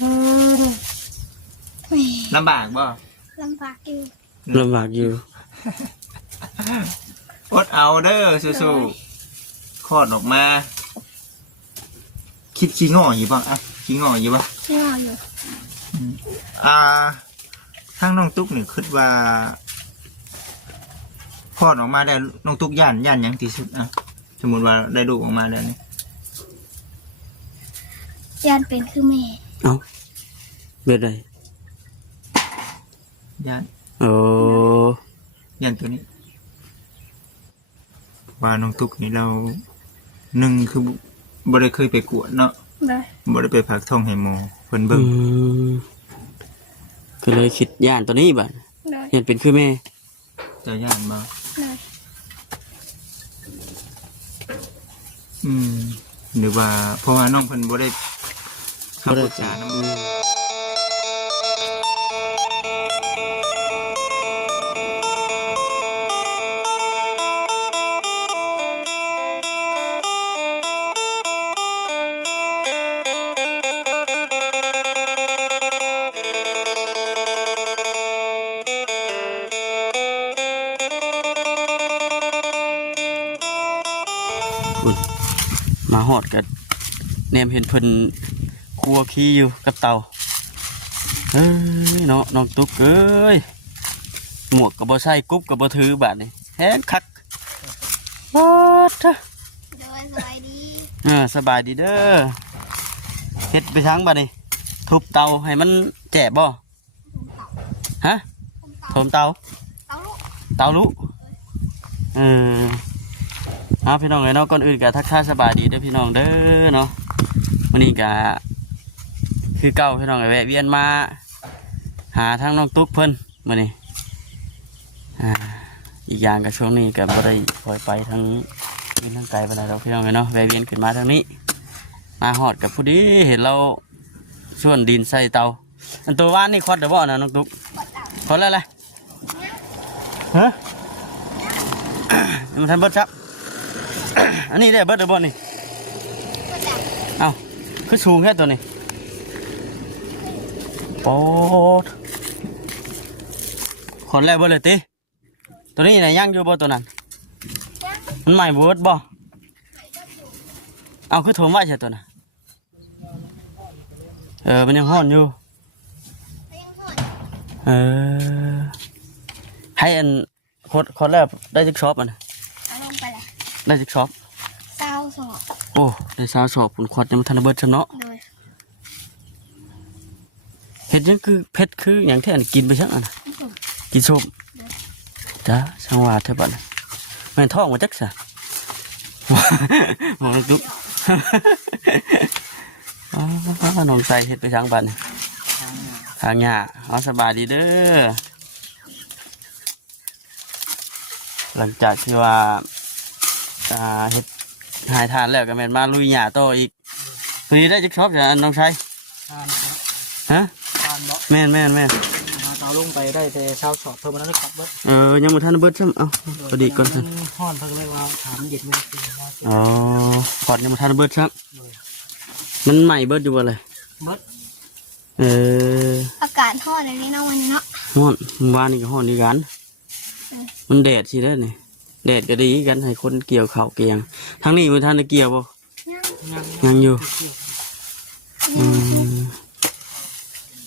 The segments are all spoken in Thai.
ลำบากบ่ลำบากอยู่อดเอาเด้อสู้ๆคลอดออกมาคิดขี้งออยู่บ้างอ่ะขี้งออยู่บ้างขี้งออยู่ทั้งน้องตุ๊กนี่คิดว่าคลอดออกมาได้น้องตุ๊กย่านยังที่สุดอ่ะสมมติว่าได้ลูกออกมาแล้วนี่ย่านเป็นคือแม่เอาเบ็ดไรย่านย่านตัวนี้ว่าน้องตุ๊กนี่เราหนึ่งคือบ่ได้เคยไปกวดเนาะบ่ได้ไปพักท้องให้หมอเพิ่นเบิ่งก็เลยคิดย่านตัวนี้บัดเห็นเป็นคือแม่จะย่านบ่หรือว่าเพราะว่าน้องเพิ่นบ่ได้ขับรถจาน้ำมาหอดกันแนมเห็นเพิ่นครัวขี้อยู่กับเตาเฮ้ยเนาะน้องตุ๊กเอ้ยหมวกกับบ่ใส่กุ๊บกับบ่ถือบาดนี่แห้งคักว้าท่ะสบายดีสบายดีเด้อเฮ็ดไปทั้งบาดนี่ทุบเตาให้มันแจ่บ่ฮะถมเตาลุพี่น้องเลยเนาะก่อนอื่นก็ทักทายสบายดีเด้อพี่น้องเด้อเนาะวันนี้ก็คือเก่าพี่น้องแวะเวียนมาหาทั้งน้องตุ๊กเพิ่นมื้อนี้อีกอย่างกับช่วงนี้ก็บ่ได้ปล่อยไปทั้งนี้ทั้งไกลไปไหนเราพี่น้องเลยเนาะแวะเวียนขึ้นมาทางนี้มาฮอดกับผู้ดีเห็นเราส่วนดินใส่เตาอันตัวว่านนี่คอดเด้อบ่นะน้องตุ๊กคอดแล้วแหละฮะมันทันเบิดครับอันนี้ได้เบิดเด้อบ่นี่เอาคือสูงแค่ตัวนี้โอ้คนแรกเบิดเลยติตัวนี้ไหนย่างอยู่บ่ตัวนั้นมันใหม่เบิดบ่เอาคือถมไว้ใช่ตัวน่ะมันยังห่อนอยู่ให้อันคนแรกได้จิกช็อปมันได้จิกช็อปสอบโอ้ในซาวสอบคุณขวดยังทันเบิดชนะเห็ดยังคือเผ็ดคืออย่างที่อันกินไปช่างอันกินส้มจ้าช่างว่าเท่าบ้านแม่ท้องมาจักสะมองตุ๊กน้องใส่เห็ดไปช่างบ้านทางหญ้าเอาสบายดีเด้อหลังจากที่ว่าเห็ดหายทานแล้วก็แม่นมาลุยหญ้าโตอีกวันนี้ได้จิกช็อปจากน้องชายฮะแม่นเอาลงไปได้แต่เช้าสอบเพิ่มมันได้ขับเบิดยังมาทันเบิดใช่ไหมเอาพอดีก่อนสิห้อนเพิ่งเลยว่าถามเย็นไม่ได้พอดยังมาทันเบิดครับมันใหม่เบิดอยู่บ่เลยเบิดอากาศห้อนเลยนี่เนาะวันนี้เนาะห้อนวานนี่ก็ห้อนดีกันมันแดดสิได้เนี่ยแดดก็ดีกันให้คนเกี่ยวข้าวเกี่ยงทั้งนี้มันทันได้เกี่ยวบ่ยังอยู่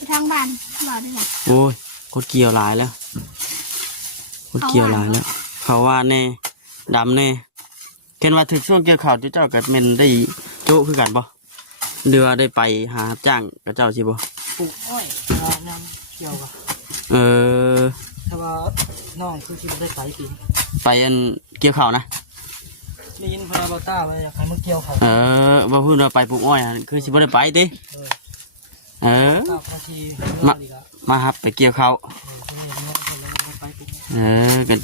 ทางบ้านบ่ได้ค่ะโอ้ยคนเกี่ยวหลายแล้วคนเกี่ยวหลายแล้วเขาว่าแน่ดำแน่เห็นว่าถึงช่วงเกี่ยวข้าวเจ้ากับเมนได้โจ้คือกันบ่เดือได้ไปหาจ้างกับเจ้าสิบ่ปลูกอ้อยน้ำเกี่ยวกับถ้าว่าน้องคือที่ได้ไปกินไปอันเกี่ยวข้าวนะได้ยินพาราต้าไปใครมาเกี่ยวเขาว่าพูดเราไปปลูกอ้อยคือสิบ่ได้ไปติมาครับไปเกี่ยวข้าวกัน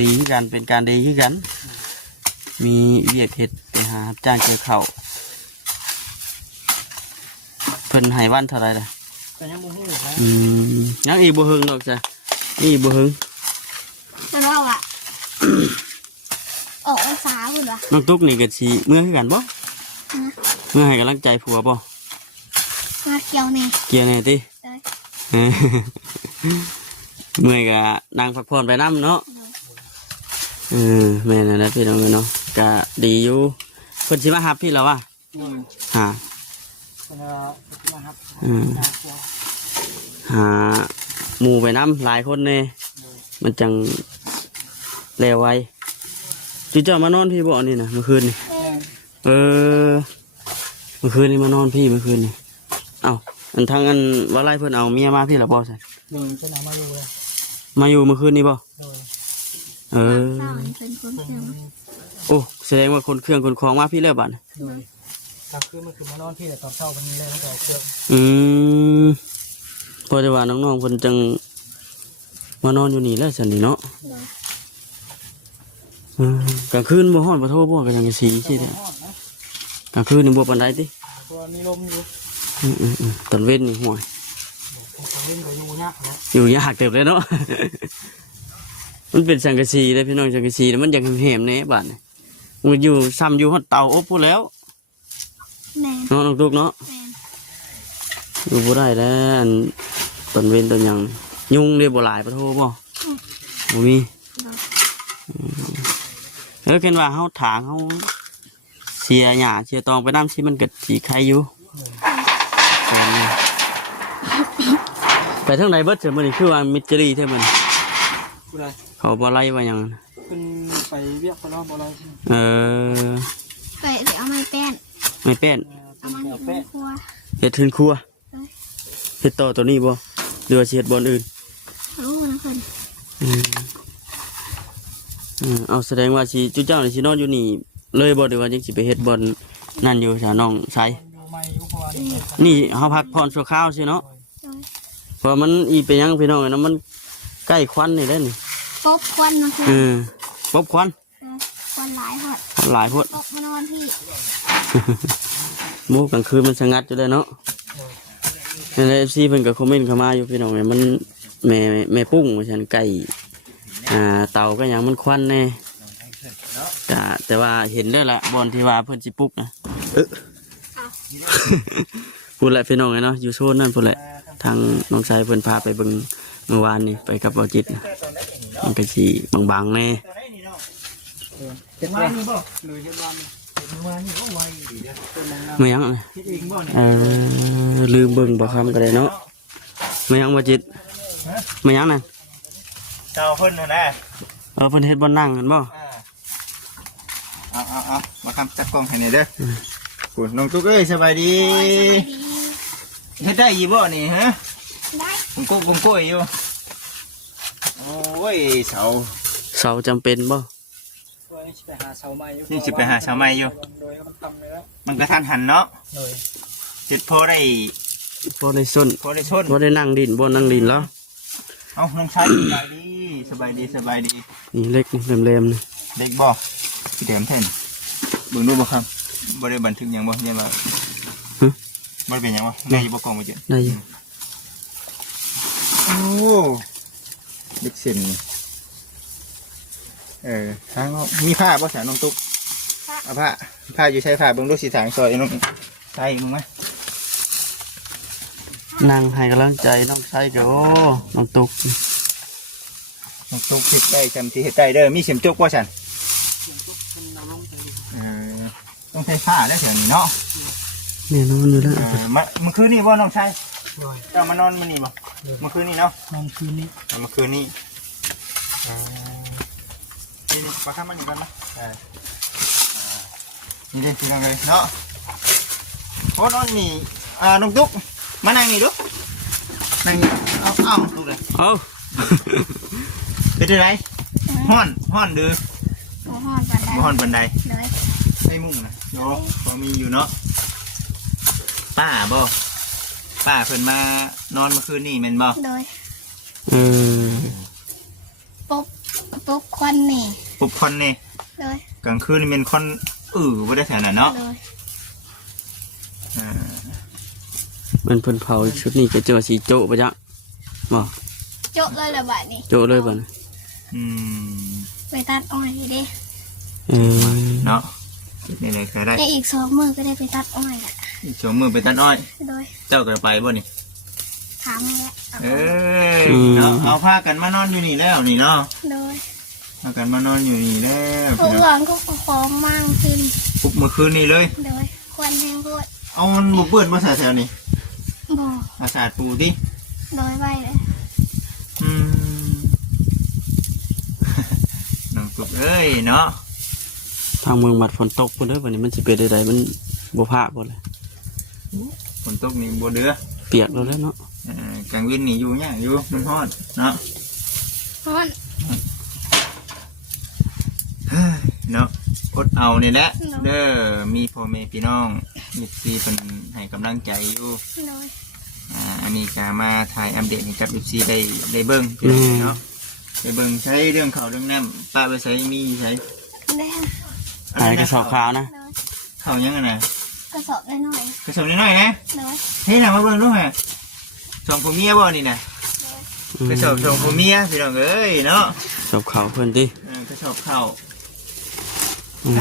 ดีกันเป็นการดีขึ้นกันมีเวียดเห็ดไปหาจ้างเกี่ยวข้าวเพิ่นให้วันเท่าไรล่ะยังอีกบ่หึงดอกจ้ะนี่บ่หึงจะเล่าอ่ะออกภาษาคุณวะน้องตุ๊กนี่ก็สิเมื่อคือกันบ่เมื่อให้กำลังใจผัวบ่ม มาเกี่ยวนี่ เกี่ยวแน่ติ เลย เออเมื่อยก็นั่งพักผ่อนไปน้ำเนาะแม่นั่นแหละพี่น้องเนาะก็ดีอยู่เพิ่นสิมาหับพี่แล้วว่ะหา นะครับ หาหมู่ไปน้ำหลายคนเน่มันจังแล้วไวจุเจ้ามานอนพี่บ่นี่นะเมื่อคืนนี่เมื่อคืนนี่มานอนพี่เมื่อคืนนี่เอ้าอันทางอันว่าไล่เพิ่นเอาเมียมาพี่ละบ่ใช่ เพิ่นเอามาอยู่เลย มาอยู่เมื่อคืนนี่บ่ สาวนี่เป็นคนเชียง โอ้แสดงว่าคนเครื่องคนคลองมาพี่แล้วบัดนี้ กลางคืนมันคือมานอนที่แต่ตอนเช้าวันนี้เลยตั้งแต่เครื่อง พอจะว่าน้องๆเพิ่นจังมานอนอยู่นี่แล้วซั่นนี่เนาะกลางคืนบ่ฮ้อนบ่โทบ่ก็จังสีซี่แท้กลางคืนนี่บ่ปานใดติ ตัวนี้ลมอยู่ ตอนเว้นนี่ห่วย ตัวเล่นก็อยู่ยากนะ อยู่ยากเติบเลยเนาะ มันเป็นสังกะสีเลยพี่น้องสังกะสีแล้วมันยังแหมๆแน่บาดนี่มันอยู่ซ้ำอยู่ฮอดเตาอบพู้นแล้ว แม่ เนาะน้องตุกเนาะ แม่ อยู่บ่ได้แล้วอันตอนเว้นตอนหยังยุงเด้บ่หลายปะโทบ่บ่มีแล้วเห็นว่าเฮาถางเฮาเสียหญ้าเสียตองไปนำสิมันก็สิไข่อยู่ไปทางไหนเบิดเสียมื้อนี้คือว่ามิจรีแท้มัน กูเลย เขาบ่ไล่ว่าหยัง ขึ้นไปเวียกไปรอบอะไร ไปเดี๋ยวเอาไม้แป้น ไม่เป็น เอามาเห็ดในครัว เฮ็ดทืนครัวเฮ็ดต่อตัวนี้บ่หรือว่าสิเฮ็ดบ่อนอื่น รู้นะเพิ่น เอาแสดงว่าสิจุเจ้านี่สินอนอยู่นี่เลยบ่หรือว่ายังสิไปเฮ็ดบ่อนนั่นอยู่ซะน้องไส อยู่ไม่อยู่เพราะว่านี่ นี่เฮาพักผ่อนชั่วคราวซิเนาะเพราะมันอีเป็นหยังพี่น้องเนาะมันใกล้ควันนี่แหละนี่ ปบควันนะคือ ปบควัน ควันหลายหอด หลายโพด ปบมานอนที่ หมู่กลางคืนมันสงัดอยู่เลยเนาะใน FC เพิ่นก็คอมเมนต์เข้ามาอยู่พี่น้องเนี่ยมันแม่ปุ้งว่าซั่นไก่เตาก็หยังมันควันแน่แต่ว่าเห็นได้อละบอนที่ว่าเพิ่นสิปลุกนะพูดแหละพี่น้องเนาะอยู่โซนนั่นพูดแหละทางน้องชายเพิ่นพาไปเบิ่งเมื่อวานนี่ไปกับบ่จิตนะมันก็สิบางๆแน่ เห็นว่านี่บ่หรือเห็นว่าเห็นว่านี่ก็ไวดีเด้อเป็นนางงาม ไม่ยังเลย คิดเองบ่เนี่ย ลืมเบิ่งบ่คำก็ได้เนาะไม่ยังบ่จิตไม่ยังนั่น เจ้าเพิ่นน่ะนะ เพิ่นเฮ็ดบ่นั่งกันบ่ เอามาทำจัดกล้องให้หน่อยเด้อคุณน้องตุ๊กเอ้ยสบายดี โอ้ยสบายดี เฮ็ดได้ยี่บ่นี่ฮะ ได้ ผมโก้ยอยู่โอ้ยเสา เสาจำเป็นบ่ ตัวนี้ไปหาเสาไม้อยู่ นี่สิไปหาเสาไม้อยู่ โดยมันทำเลยแล้ว มันกระทันหันเนาะ โดย จุดพอได้ บ่ได้ส้น พอได้ชน บ่ได้นั่งดินบ่นั่งดินแล้ว เอาน้องชายสบายดี นี่เล็กนี่แหลมๆนี่ เด็กบ่พี่เต็มเท่นเบิ่งดูบ่ครับบ่ได้บันทึกหยังบ่เนี่ยว่าบ่ได้เป็นหยังบ่แม่อยู่บ่กล้องบ่เจน ได้อยู่ โอ้เด็กเส้นนี่ทางเอามีผ้าบ่สาน้องตุ๊กเอาผ้าอยู่ใช้ผ้าเบิ่งดูสิทางซอยน้องใส่มึงมั้ย นั่งให้กำลังใจน้องชายก็โอ้น้องตุก น้องตุ๊กเฮ็ดได้จำที่เฮ็ดได้เด้อมีเข็มจกบ่ซั่นต้องใช้ผ้าแล้วเถียงนี่เนาะ แน่นอนอยู่แล้ว เมื่อคืนนี้บ่น้องชาย โดย เจ้ามานอนมื้อนี้บ่เมื่อคืนนี้เนาะ นอนคืนนี้ เมื่อคืนนี้นี่มาทำมันอีกกันนะนี่เด็กที่นั่งเลยเนาะโคตรนอนนี่น้องตุ๊กมานั่งนี่ดูนั่งนี่เอาตุ๊กเลย เอ้า เป็นอะไรห้อนเด้อ หัวหอนบันได ห้อนบันได เลย ไอ้มุ่งนะโยพอมีอยู่เนาะป้าเพิ่นมานอนเมื่อคืนนี่แม่นบ่ เลย เออ ปบควันนี่ ปุ๊บคอนนี่ เลย กลางคืนนี่เป็นคอนบ่ได้แถวนั้นเนาะ เลย มันเพิ่นเผาชุดนี้จะเจอสีโจ๊ะปะจ๊ะบ่ โจ๊ะเลยละบาทนี่ โจ๊ะเลยบ่นะ ไปตัดอ้อยดิ เออ เนาะนี่เลยก็ได้ ได้อีก2 มื้อก็ได้ไปตัดอ้อยละ อีกสองมือไปตัดอ้อย โดย เจ้าก็ไปบ่นี่ ถามแม่ เอ้ยเนาะเอาพากันมานอนอยู่นี่แล้วนี่เนาะ โดย พากันมานอนอยู่นี่แล้ว ผู้หลอนก็ของมั่งขึ้น ปุ๊บเมื่อคืนนี้เลย โดยควันแห้งด้วย เอามันบุเปิดมาใส่แถวนี่ บ่ อาสาดปูดิ โดยไว้เลย อืม น้องตุ๊กเอ้ยเนาะ ทางเมืองมัดฝนตกพุ่นเด้อวันนี้มันสิเป็นใดๆมันบ่พาบ่เลย ฝนตกนี่บ่เดือ เปียกแล้วแหล้วเนาะ กลางวินนี่อยู่เนี่ยอยู่มันฮอดเนาะ ฮ้อน เฮ้ยเนาะอดเอานี่แหละเด้อมีพ่อแม่พี่น้องมีพี่เป็นให้กำลังใจอยู่ โดย อันนี้ก็มาถ่ายอัปเดตให้กับFCได้เบิ่งเนาะได้เบิ่งใช้เรื่องข่าวเรื่องน้ำป้าไปใช้มีใช้ ได้ หายกระสอบขาวนะ โดย ข่าวยังไงนะ กระสอบน้อย กระสอบน้อยๆนะ ๆโดย เฮ้ยน่ะมาเบิ่งดูฮะสองผัวเมียบ่นี่นะกระสอบสองผัวเมียพี่น้องเอ้ยเนาะ สอบขาวเพิ่นติ กระสอบข้าว อืม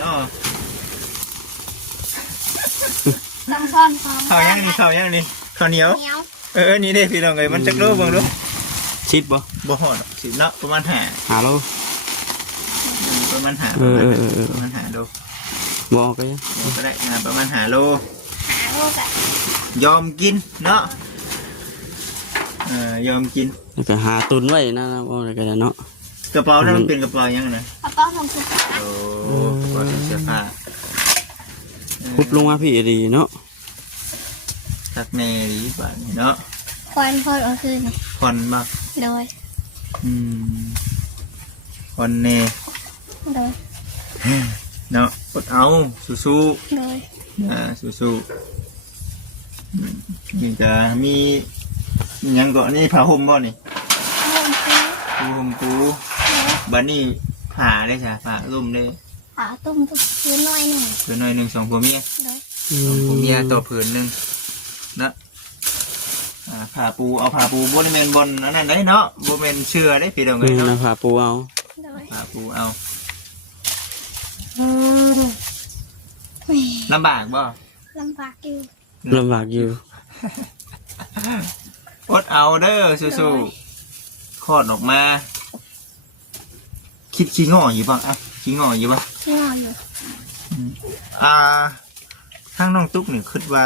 เนาะ ต้องซ่อนของ ข้าวยังนี่ข้าวยังนี่ข้าวเหนียว เหนียว นี่เด้พี่น้องเอ้ยมันจักโลเบิ่งดู ชิดบ่ บ่ฮอดหรอกสิเนาะประมาณ5 หาโล ประมาณ5 เออ ประมาณ5โล บ่ก็ยัง ก็ได้ประมาณ5โล หาลูกอะ ยอมกินเนาะยอมกิน แล้วก็หาตุนไว้นะบ่ได้ก็ได้เนาะ กระเป๋านั้นมันเป็นกระเป๋ายังไง กระเป๋าของสุขะ โอ้กระเป๋าเสื้อผ้า พุบลงมาพี่ดีเนาะ ทักแน่ดีป่ะเนาะ ควันพอดเอาคืน ผ่อนบ้าง โดย ผ่อนแน่ โดย เนาะอดเอาสู้ โดย ๆสู้ๆนี่จะมียังก่อนนี่ผ้าห่มบ่นี่ ห้องคือ ผ้าห่มปูบัดนี้ผ้าได้จ้ะผ้าล่มได้ หาตุ้มตุ้มคือน้อยหนึ่ง เพื่อหน่อยหนึ่งสองผัวเมีย โดย สองผัวเมียต่อผืนหนึ่งนะผ้าปูเอาผ้าปูบนเมนบนอันนั้นได้เนาะบนเมนเชื่อได้พี่ดองเล นี่ ย นะ เนาะ พาปูเอา โดย ผ้าปูเอา แหม่ ลำบากบ่ ลำบากอยู่ ลำบากอยู่ อดเอาเด้อสู้ๆคลอดออกมา คิดขี้งออยู่ป่ะอ่ะขี้งออยู่ป่ะ ที่นอนอยู่ ทั้งน้องตุ๊กนี่คิดว่า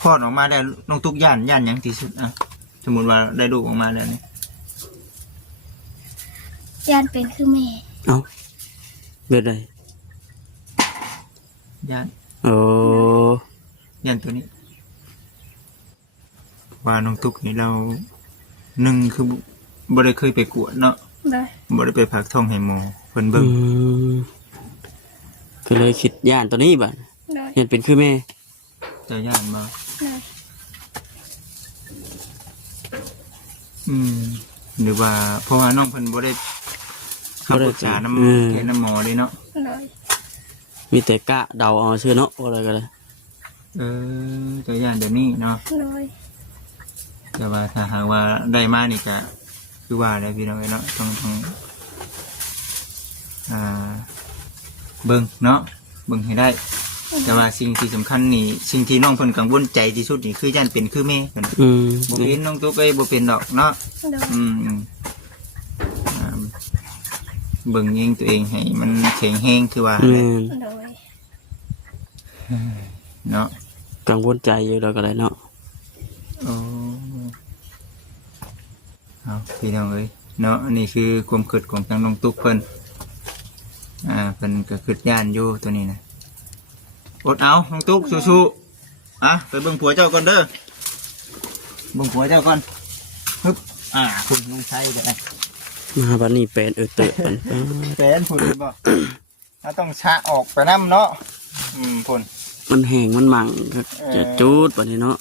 คลอดออกมาได้น้องตุ๊กย่านหยังที่สุดอ่ะสมมติว่าได้ลูกออกมาแล้วนี่ ยานเป็นคือแม่ เอาเบ็ดใด ย่าน โอ้ ย่านตัวนี้ ว่าน้องตุ๊กนี่เราหนึ่งคือบ่ได้เคยไปกวดเนาะ โดย บ่ได้ไปพักท้องให้หมอเพิ่น อื เบิ่ง มก็เลยคิดย่านตัวนี้บัด โดย เห็นเป็นคือแม่ เจ้าย่านบ่ โดย หรือว่าเพราะว่าน้องเพิ่นบ่ได้เข้าปรึกษาน้ำแพทย์น้ำหมอเลยเนาะ โดย มีแต่กะเดาเอาชื่อเนาะอะไรก็เลย เจ้าย่านเดี๋ยวนี้เนาะ โดย แต่ว่าถ้าหากว่าได้มานี่ก็คือว่าได้พี่น้องเนาะต้องเบิ่งเนาะเบิ่งให้ได้ แต่ว่าสิ่งที่สำคัญนี่สิ่งที่น้องเพิ่นกังวลใจที่สุดนี่คือย่านเป็นคือแม่เพิ่น อืม บ่เป็นน้องตุ๊กบ่เป็นดอกเนาะ โดย เบิ่งเองตัวเองให้มันแข็งแรงคือว่า แม่น โดย เนาะ กังวลใจอยู่แล้วก็เลยเนาะ โอ้เอาพี่น้องเอ้ยเนาะอันนี้คือความคิดของทางน้องตุ๊กเพิ่นเพิ่นก็คิดย่านอยู่ตัวนี้นะอดเอาน้องตุ๊กสู้ๆไปเบิ่งผัวเจ้าก่อนเด้อเบิ่งผัวเจ้าก่อนฮึบคุณลุงชัยก็ได้ มาบัดนี้เป็นเตะเป็น เป็นผุนบ่ถ้าต้องชะออกไปน้ำเนาะผุน มันแห้งมันหมั่งก็จะจูดบัดนี้เนาะ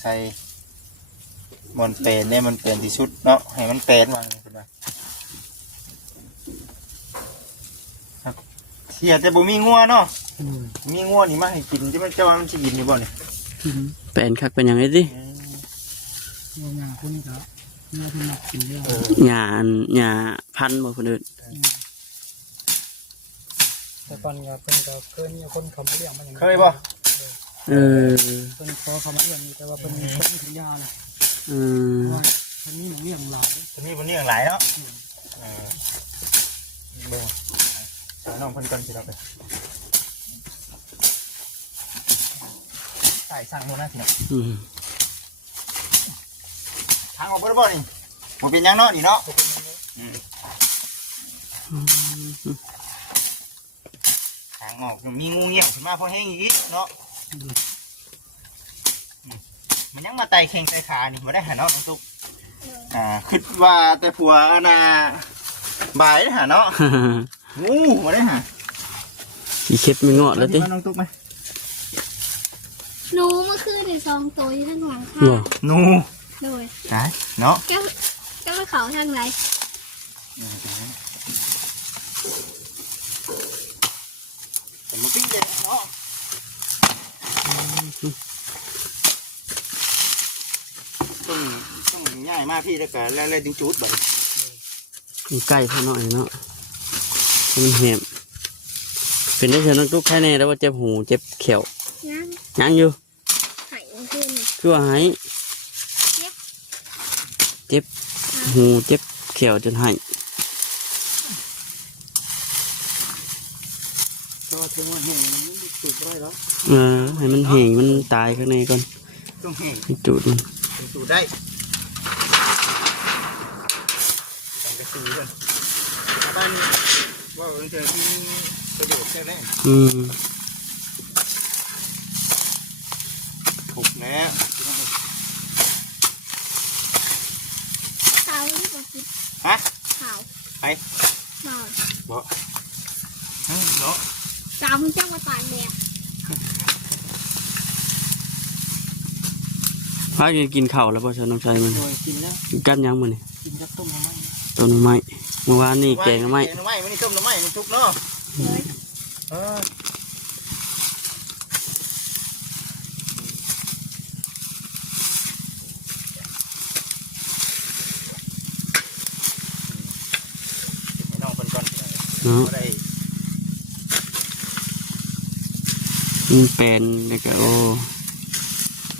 ใส่มันเป็นเนี่ยมันเป็นที่สุดเนาะให้มันเป็นมาเสียแต่บ่มีงัวเนาะมีงัวนี่มาให้กินที่มันจะว่ามันสิกินอยู่บ่นี่ เป็นคักเป็นหยังไงสิ อย่างคนนี้ครับนี่ที่มักกินเรื่อง หญ้าพันธุ์บ่คนอื่น แต่ก่อนก็เพิ่นก็เคยมีคนเขามาเลี้ยงมาอย่างนี้ เคยบ่ เออ เพิ่นขอเขามาเลี้ยงนี่แต่ว่าเพิ่นมีสัญญานะ อืม ว่าเพิ่นมีหนังเลี้ยงหลาย ตัวนี้มันนี่หลายเนาะเบิ่งน้องเพิ่นก่อนสิเราไปใส่สั่งโมนะสิ อืม ทางออกบ่ได้บ่นี่บ่เป็นหยังเนาะนี่เนาะทางออกมีงูเงี้ยขึ้นมาพอแห้งอีกเนาะมันยังมาไต่แข้งไต่ขานี่บ่ได้หาเนาะน้องตุ๊กคิดว่าแต่ผัวน่ะบ่ายได้หาเนาะงูบ่ได้หา อีเข็ดไม่งอดแล้วติ น้องตุ๊กไหม หนูเมื่อคืนเนี่ย2 ตัวอยู่ข้างหลัง บ่ ค่ะ งู โดย ได้เนาะ แก้วไปเขาทางไหน แต่มันปิ้งเลยเนาะต้องง่ายมากพี่แล้วก็แล้วดึงจูดแบบ มันใกล้เท่าน้อยเนาะมันแหบเป็นได้เชิญน้องตุ๊กแค่แน่แล้วว่าเจ็บหูเจ็บเขียว ยัง ยังอยู่ ไข่เมื่อคืนนี่ คือว่าหายเจ็บหูเจ็บเขียวจนหาย ก็ถึงว่าแห้งมันไม่สุดได้แล้ว ให้มันแห้งมันตายข้างในก่อน ต้องแห้ง ให้จุดมัน ดึงจูดได้ต้องกระสือกันบ้านว่าเธอที่ประโยชน์ใช่ไหม อืม ถูกแล้ว ขาวที่บอกกิน ฮะ ขาว ไป เปล่า บอกเนาะ สาวมึงจ้างมาตากแดด พากินข้าวแล้วป่ะเชิญน้องชายมัน โดยกินแล้ว กันยังมันนี่ กินกับต้มน้ำมัน ต้นไม้เมื่อวานนี่แกงไม้ แกงไม้ไม่ได้ต้มน้ำไม้มันทุกเนาะ เลย เออให้น้องเพิ่นก่อน เนาะ บ่ได้ มันเป็นแล้วก็โอ้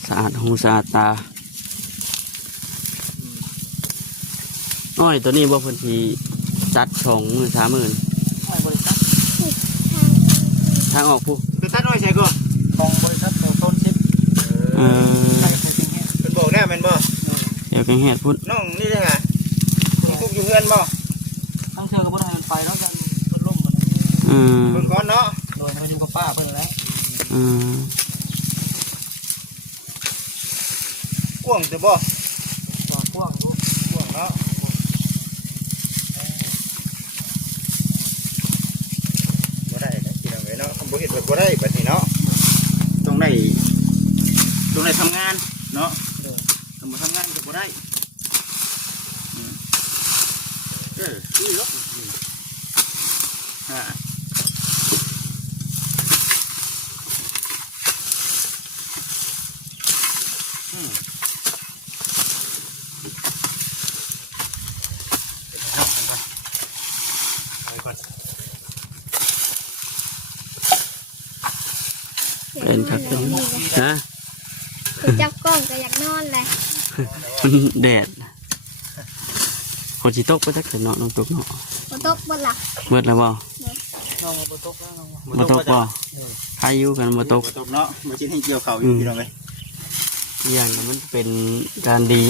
สะอาดหูสะอาดตาอ้อยตัวนี้บ่เพิ่นทีจัด2-3 มื้อ ให้บริษัท ทางออกผู้ ไปตัดน้อยใช่ก่อน ของบริษัทเราต้นชิป เออ ใช้ไข่แห้ง เป็นบอกได้แม่นบ่ เดี๋ยวแกงแหดพุ่น น้องนี่ได้ฮะน้องทุกอยู่เฮือนบ่ ทั้งเธอก็บ่ได้มันไปแล้วกันมันล่มหมด เออ เพิ่นก่อนเนาะ โดยมันอยู่กับป้าเพิ่นแล้ว เออก ว้างจะบ่ ว่าพ่วงรู้ กว้างเนาะบ่ได้นะพี่น้องเอ้ยเนาะบ่เฮ็ดแบบบ่ได้บัดนี้เนาะต้องได้ทำงานเนาะ โดย ทำมาทำงานก็บ่ได้นี่หรอกอ่าเป็นครับเป็นนะ คือจับกล้องก็อยากนอนเลย มันแดดหัวจิตกไปทักแต่เนาะน้องตกเนาะ บนโต๊ะบนหลัก เบิดแล้วบ่ น้องมาบ่ตกแล้วน้องมา บ่ตกบ่พายุกันบ่ตก ตกเนาะมาชิ้นให้เกี่ยวเขาอยู่พี่น้องเลย อีกอย่างหนึ่งมันเป็นการดี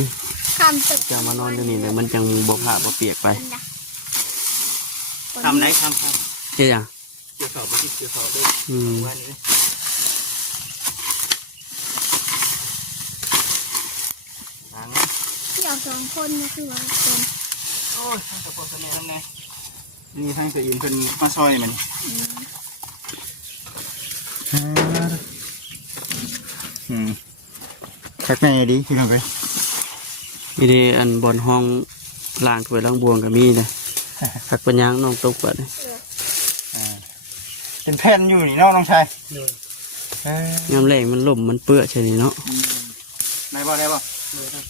คำตึก จะมานอนอยู่นี่เดี๋ยวมันจังบ่ผ่าบ่เปียกไป ทำไหนทำ เจ๊ยัง เกี่ยวเขาไปเกี่ยวเขาด้วย อืม วันนี้ทางนี้ ที่เอา2 คนนะคือว่าเป็น โอ้ยตะโกนทำไงทำไงนี่ทางตัวอื่นเพิ่นมาซอยมันแค่แม่ดีพี่น้องเลย มีเดอันบนห้องล้างถ้วยล้างบวงก็มีนะผักปัญญางน้องตกก่อนนะ เป็นแผ่นอยู่นี่เนาะน้องชาย โดย ยามแรงมันล่มมันเปื้อใช่ไหมเนาะ ได้บ่ได้บ่ โดยครับ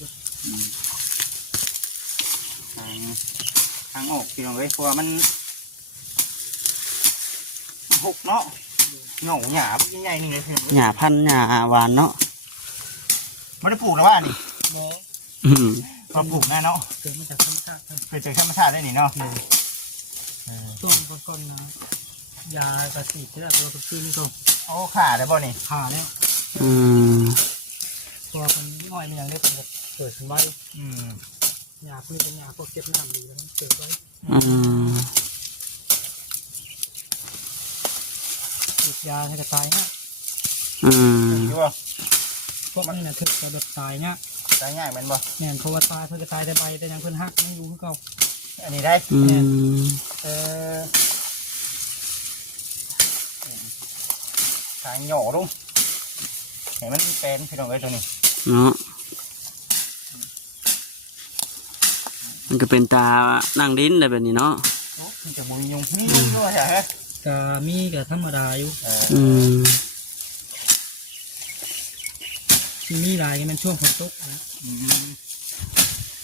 ทางออกพี่น้องเลยเพราะว่ามัน หกเนาะเหงาหยาบใหญ่ๆนี่เลยคือ หญ้าพันธุ์หญ้าหวานเนาะ ไม่ได้ปลูกแล้วว่านี่ โม อืม พอปลูกแน่เนาะ เกิดมาจากธรรมชาติ เกิดจากธรรมชาติได้นี่เนาะ ช่วงก่อนๆนะยากระสีที่เราตัวทุกคืนนี่ก็ โอ้ขาได้บ่นี่ ผ่าแล้ว อืม ตัวมันน้อยมันยังเล็กมันเกิดขึ้นไว้ อืม ยาพวกนี้เป็นยาพวกเก็บน้ำดีแล้วเกิดไว้ อืม ติดยาให้กระตายเนี่ย อืม อยู่บ่ พวกนี้นะถึกจะแบบตายเนี่ย ได้ง่ายแมันบ่ เนี่ยเพราะว่าตายเพื่อกระตายได้ใบแต่ยังเพิ่นหักไม่อยู่คือเก่า อันนี้ได้ อืม เออทางหย่อลุงเห็นมันเป็นพี่น้องเอ้ยตัวนี้ เนาะมันก็เป็นตานั่งดินได้แบบนี้เนาะ โอ้มันจะมุยยุงนี่ยุงด้วยใช่ไหม ก็มีกับธรรมดาอยู่ อืม ที่มีหลายมันช่วงฝนตกนะ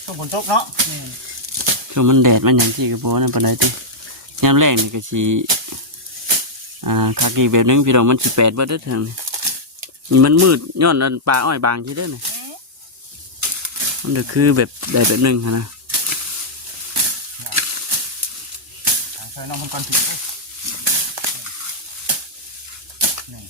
ช่วงฝนตกเนาะ แม่น คือมันแดดมันอย่างที่กระโปรงนั่นปานใดติยามแรงนี่ก็สิคักอีกแบบนึงพี่น้องมันสิแปดเบิดเด้อเถิงนี่มันมืดย้อนอันปลาอ้อยบางที่เด้อนี่มันก็คือแบบได้แบบนึงหั้นนะ ใส่น้องคนก่อนถึงนี่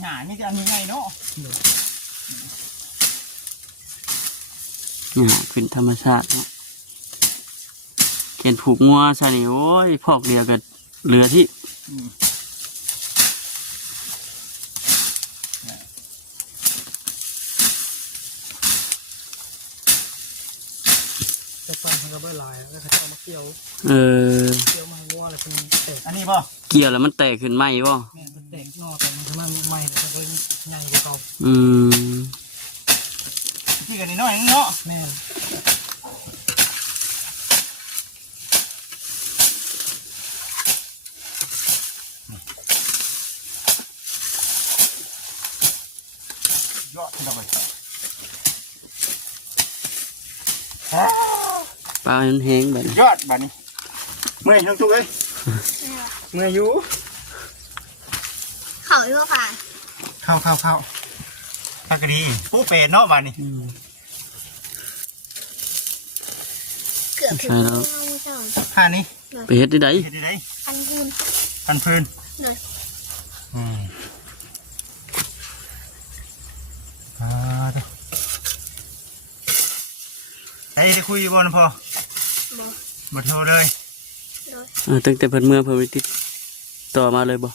หนานี่จะมีไงเนาะ นี่ฮะขึ้นธรรมชาติเนาะเขียนผูกงัวซะนี่โอ้ยพอกเดียวก็เหลือที่ แต่ตอนมันก็ไม่ลายแล้วเขาจะเอามาเกี่ยว เออ เกี่ยวมาให้วัวอะไรเป็นแตก อันนี้ป่ะ เกี่ยวแล้วมันแตกขึ้นไหมบ่ แม่นมันแตกนอกแต่มันทำให้ไหม้แต่ก็ใหญ่กว่าเก่า อืม ที่กันนิดหน่อยนึงเนาะ แม่น ยอดที่เราไป ปลามันแห้งแบบนี้ ยอดบัดนี้เมื่อยทั้งทุกเลยเมื่อยอยู่ เขาอยู่ป่ะ เข้าพักดีผู้เป็ดเนาะบัดนี้ อืม เกือบถึง ใช่แล้ว ไม่จอด ท่านี้ ไปเฮ็ดได้ได เห็นได้ อันคืน พันพื้น เลย ไอ้จะคุยบอลพอ บอก บทโทรเลย เลย ตั้งแต่เพิ่นเมื่อเพิ่นไปติดต่อมาเลยบ่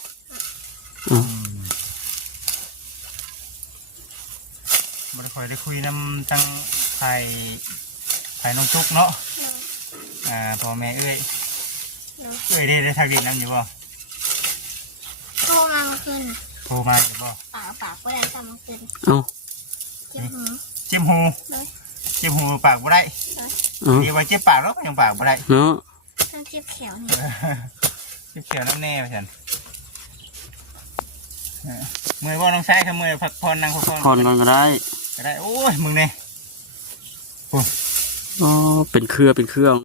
อ๋อบ ทคอยได้คุยน้ำทั้งไทยน้องจุกเนาะพ่อแม่เอ้ยได้ทักดินน้ำอยู่บ่ โทรมาเมื่อคืน โทรมาอยู่บ่ ปากก็ได้ตามเมื่อคืน เอ้า เจ็บหู เจ็บหู เลย เจ็บหูปากบ่ได้ เอ้า เดี๋ยวว่าเจ็บปากแล้วก็ยังปากบ่ได้ เนาะ ต้องเจ็บแขวนี่ เจ็บเขียวน้ำแน่ไปฉันเมื่อยบ่น้องชายครับเมื่อยพักผ่อนนั่งพักผ่อน ผ่อนก่อนก็ได้ ก็ได้โอ้ยมึงเนี่ย อ๋อเป็นเครือ